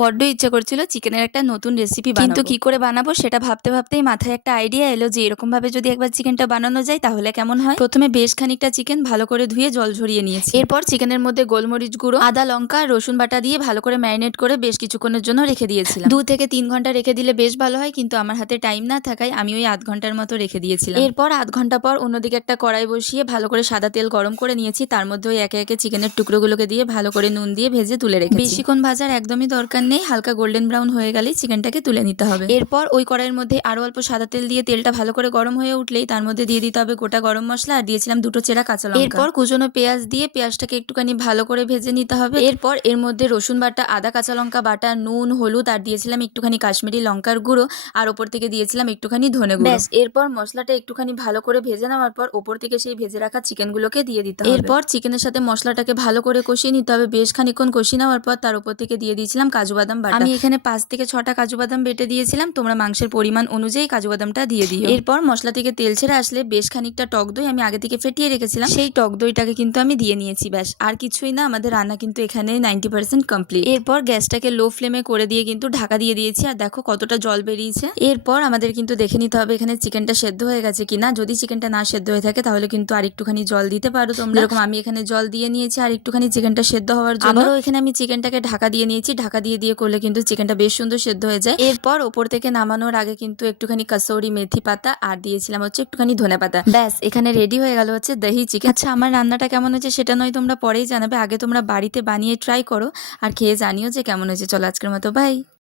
বড্ড ইচ্ছা করছিল চিকেনের একটা নতুন রেসিপি বানাবো, কিন্তু কি করে বানাবো সেটা ভাবতে ভাবতেই মাথায় একটা আইডিয়া এলো যে এরকম ভাবে যদি একবার চিকেনটা বানানো যায় তাহলে কেমন হয়। প্রথমে বেশ খানিকটা চিকেন ভালো করে ধুয়ে জল ঝরিয়ে নিয়েছি। এরপর চিকেনের মধ্যে গোলমরিচ গুঁড়ো, আদা, লঙ্কা, রসুন বাটা দিয়ে ভালো করে ম্যারিনেট করে বেশ কিছুক্ষণের জন্য রেখে দিয়েছিলাম। 2 থেকে 3 ঘন্টা রেখে দিলে বেশ ভালো হয়, কিন্তু আমার হাতে টাইম না থাকায় আমি ওই আধ ঘন্টার মতো রেখে দিয়েছিলাম। এরপর আধ ঘন্টা পর অন্যদিকে একটা কড়াই বসিয়ে ভালো করে সাদা তেল গরম করে নিয়েছি। তার মধ্যে ওই একে একে চিকেনের টুকরোগুলোকে দিয়ে ভালো করে নুন দিয়ে ভেজে তুলে রেখেছি। বেশিক্ষণ ভাজার একদমই দরকার নেই, হালকা গোল্ডেন ব্রাউন হয়ে গেলেই চিকেনটাকে তুলে নিতে হবে। এরপর ওই কড়াইয়ের মধ্যে আরো অল্প সাদা তেল দিয়ে তেলটা ভালো করে গরম হয়ে উঠলেই তার মধ্যে দিয়ে দিতে হবে গোটা গরম মশলা, আর দিয়েছিলাম 2টো চেরা কাঁচা লঙ্কা। এরপর কুচনো পেঁয়াজ দিয়ে পেঁয়াজটাকে একটুখানি ভালো করে ভেজে নিতে হবে। এরপর এর মধ্যে রসুন বাটা, আদা, কাঁচা লঙ্কা বাটা, নুন, হলুদ, আর দিয়েছিলাম একটুখানি কাশ্মীরি লঙ্কার গুঁড়ো, আর ওপর থেকে দিয়েছিলাম একটুখানি ধনে গুঁড়ো। ব্যাস, এরপর মশলাটা একটুখানি ভালো করে ভেজে নেওয়ার পর ওপর থেকে সেই ভেজে রাখা চিকেনগুলোকে দিয়ে দিতে হবে। এরপর চিকেনের সাথে মশলাটাকে ভালো করে কষিয়ে নিতে হবে। বেশ খানিকক্ষণ কষিয়ে নেওয়ার পর তার উপর থেকে দিয়ে দিয়েছিলাম কাজু বাদাম বাটা। আমি এখানে 5 থেকে 6টা কাজু বাদাম বেটে দিয়েছিলাম, তোমরা মাংসের পরিমাণ অনুযায়ী কাজু বাদামটা দিয়ে দিও। এরপর মশলা থেকে তেল ছেড়ে আসলে বেশ খানিকটা টক দই আমি আগে থেকে ফেটিয়ে রেখেছিলাম, সেই টক দইটাকে কিন্তু আমি দিয়ে নিয়েছি। ব্যাস, আর কিছুই না, আমাদের রান্না কিন্তু এখানে 90% কমপ্লিট। এরপর গ্যাসটাকে লো ফ্লেমে করে দিয়ে কিন্তু ঢাকা দিয়ে দিয়েছি, আর দেখো কতটা জল বেরিয়েছে। এরপর আমাদের কিন্তু দেখে নিতে হবে এখানে চিকেনটা সেদ্ধ হয়ে গেছে কিনা। যদি চিকেনটা না সেদ্ধ হয়ে থাকে তাহলে কিন্তু আর একটুখানি জল দিতে পারো তোমরা। এরকম আমি এখানে জল দিয়ে নিয়েছি আর একটুখানি চিকেনটা সেদ্ধ হওয়ার জন্য। আবারও এখানে আমি চিকেনটাকে ঢাকা দিয়ে নিয়েছি। ঢাকা দিয়ে দিয়ে করলে কিন্তু চিকেনটা বেশ সুন্দর সেদ্ধ হয়ে যায়। এরপর ওপর থেকে নামানোর আগে কিন্তু একটুখানি কাসৌরি মেথি পাতা আর দিয়েছিলাম হচ্ছে একটুখানি ধনে পাতা। ব্যাস, এখানে রেডি হয়ে গেল হচ্ছে দহি চিকেন। আচ্ছা, আমার রান্নাটা কেমন হয়েছে সেটা নয় তোমরা পরেই জানাবে, আগে তোমরা বাড়িতে বানিয়ে ট্রাই করো আর খেয়ে জানিও যে কেমন হয়েছে। চলো আজকের মতো বাই।